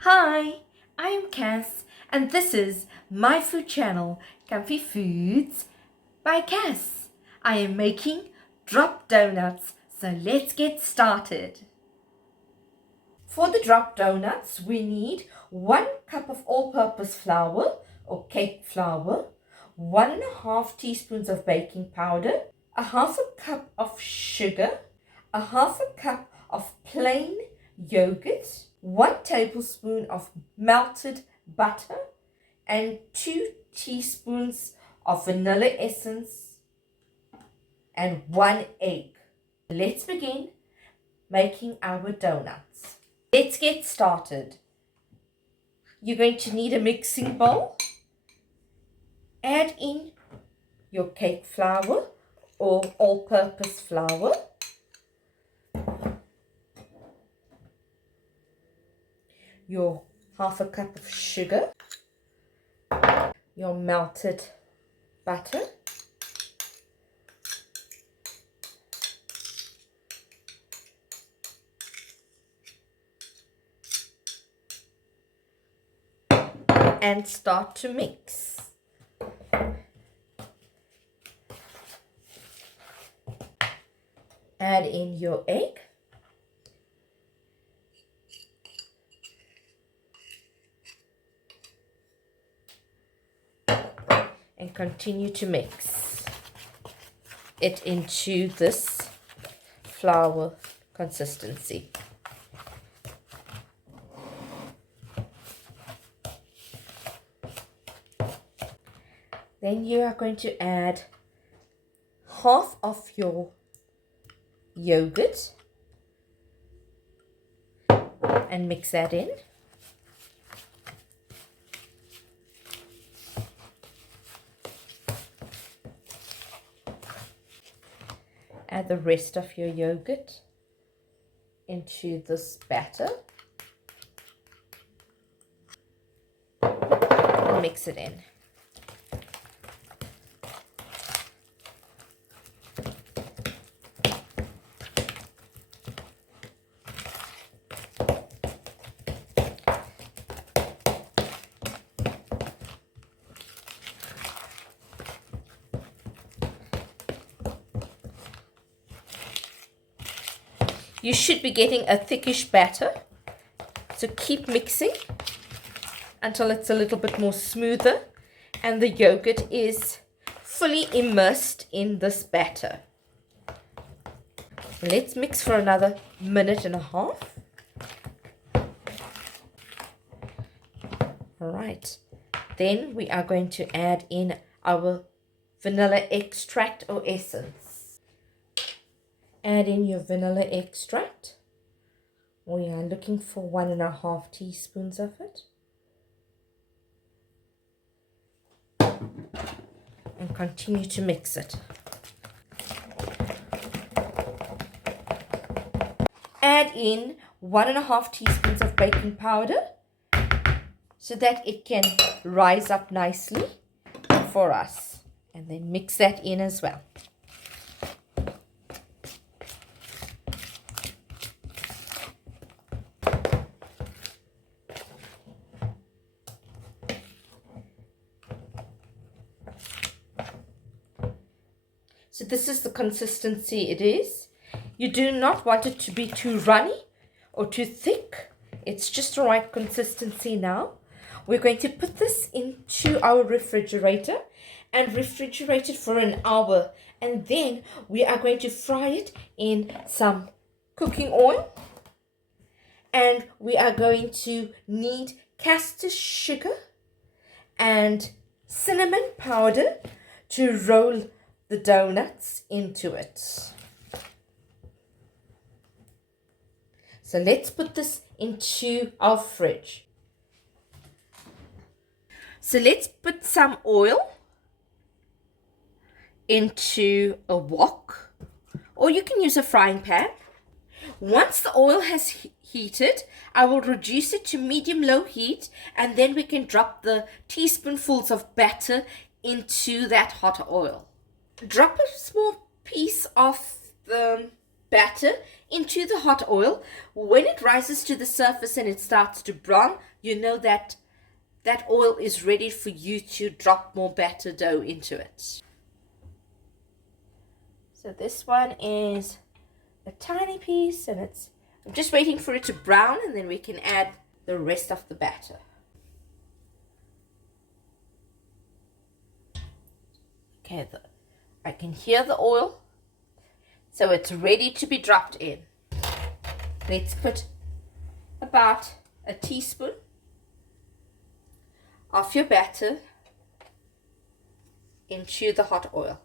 Hi, I'm Cass, and this is my food channel, Comfy Foods by Cass. I am making drop donuts, so let's get started. For the drop donuts, we need 1 cup of all-purpose flour or cake flour, 1.5 teaspoons of baking powder, a half a cup of sugar, a half a cup of plain yogurt, 1 tablespoon of melted butter, and 2 teaspoons of vanilla essence, and 1 egg. Let's begin making our donuts. Let's get started. You're going to need a mixing bowl. Add in your cake flour or all-purpose flour, your half a cup of sugar, your melted butter, and start to mix. Add in your egg. And continue to mix it into this flour consistency. Then you are going to add half of your yogurt and mix that in. Add the rest of your yogurt into this batter and mix it in. You should be getting a thickish batter, so keep mixing until it's a little bit more smoother and the yogurt is fully immersed in this batter. Let's mix for another 1.5 minutes. Alright, then we are going to add in our vanilla extract or essence. Add in your vanilla extract. We are looking for 1.5 teaspoons of it. And continue to mix it. Add in 1.5 teaspoons of baking powder so that it can rise up nicely for us. And then mix that in as well. So this is the consistency it is. You do not want it to be too runny or too thick. It's just the right consistency now. We're going to put this into our refrigerator and refrigerate it for an hour. And then we are going to fry it in some cooking oil. And we are going to need castor sugar and cinnamon powder to roll the donuts into it. So let's put this into our fridge. So let's put some oil into a wok, or you can use a frying pan. Once the oil has heated, I will reduce it to medium-low heat, and then we can drop the teaspoonfuls of batter into that hot oil. Drop a small piece of the batter into the hot oil. When it rises to the surface and it starts to brown, you know that that oil is ready for you to drop more batter dough into it. So this one is a tiny piece, and I'm just waiting for it to brown, and then we can add the rest of the batter. Okay, I can hear the oil, so it's ready to be dropped in. Let's put about a teaspoon of your batter into the hot oil.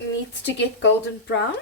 It needs to get golden brown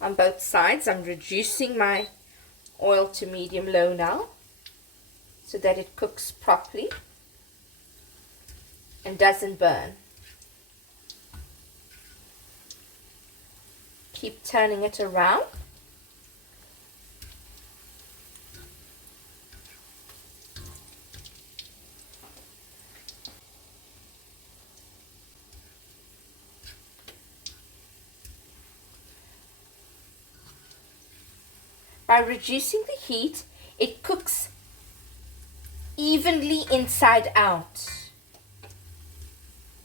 on both sides. I'm reducing my oil to medium-low now so that it cooks properly and doesn't burn. Keep turning it around. By reducing the heat, it cooks evenly inside out.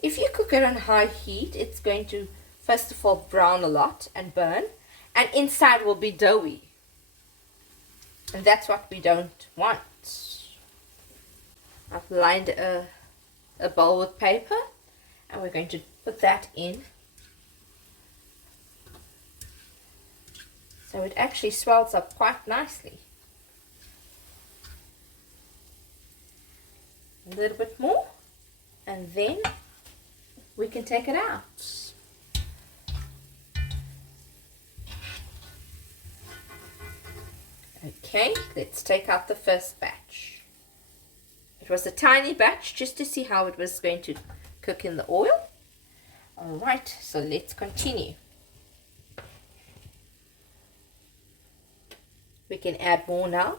If you cook it on high heat, it's going to first of all brown a lot and burn, and inside will be doughy. And that's what we don't want. I've lined a bowl with paper, and we're going to put that in. So it actually swells up quite nicely. A little bit more, and then we can take it out. Okay, let's take out the first batch. It was a tiny batch just to see how it was going to cook in the oil. Alright, so let's continue. We can add more now.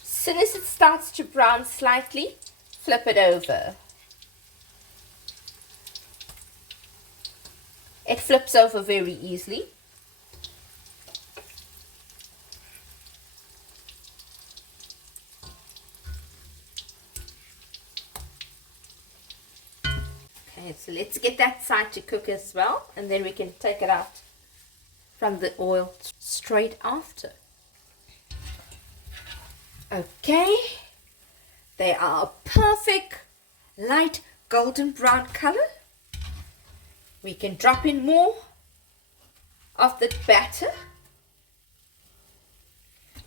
As soon as it starts to brown slightly, flip it over. It flips over very easily. Okay, so let's get that side to cook as well, and then we can take it out from the oil straight after. Okay, they are a perfect light golden brown color. We can drop in more of the batter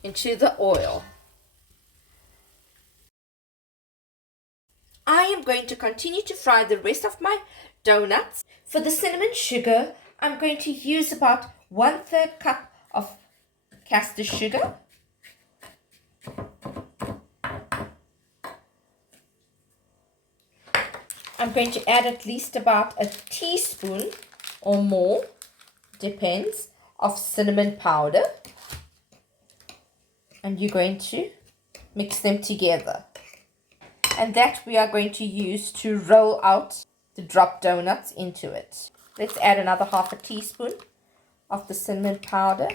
into the oil. I am going to continue to fry the rest of my donuts. For the cinnamon sugar, I'm going to use about 1/3 cup of castor sugar. I'm going to add at least about a teaspoon or more, depends, of cinnamon powder. And you're going to mix them together. And that we are going to use to roll out the drop donuts into it. Let's add another half a teaspoon of the cinnamon powder.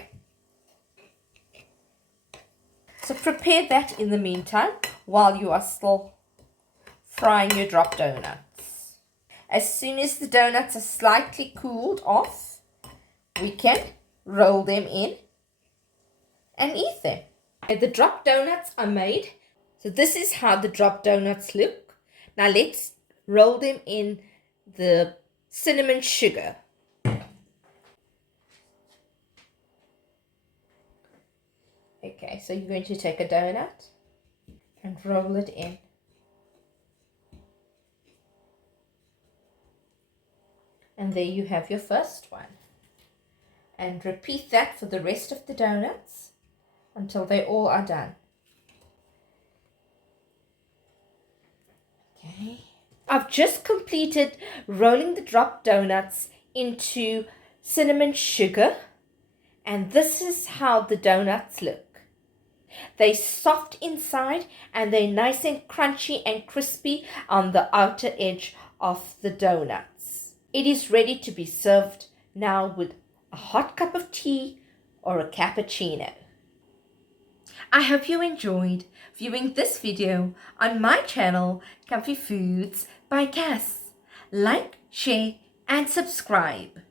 So prepare that in the meantime while you are still frying your drop donuts. As soon as the donuts are slightly cooled off, we can roll them in and eat them. The drop donuts are made. So this is how the drop donuts look. Now let's roll them in the cinnamon sugar. Okay, so you're going to take a donut and roll it in. And there you have your first one. And repeat that for the rest of the donuts until they all are done. Okay. I've just completed rolling the drop donuts into cinnamon sugar, and this is how the donuts look. They're soft inside and they're nice and crunchy and crispy on the outer edge of the donuts. It is ready to be served now with a hot cup of tea or a cappuccino. I hope you enjoyed viewing this video on my channel, Comfy Foods by Cass. Like, share and subscribe.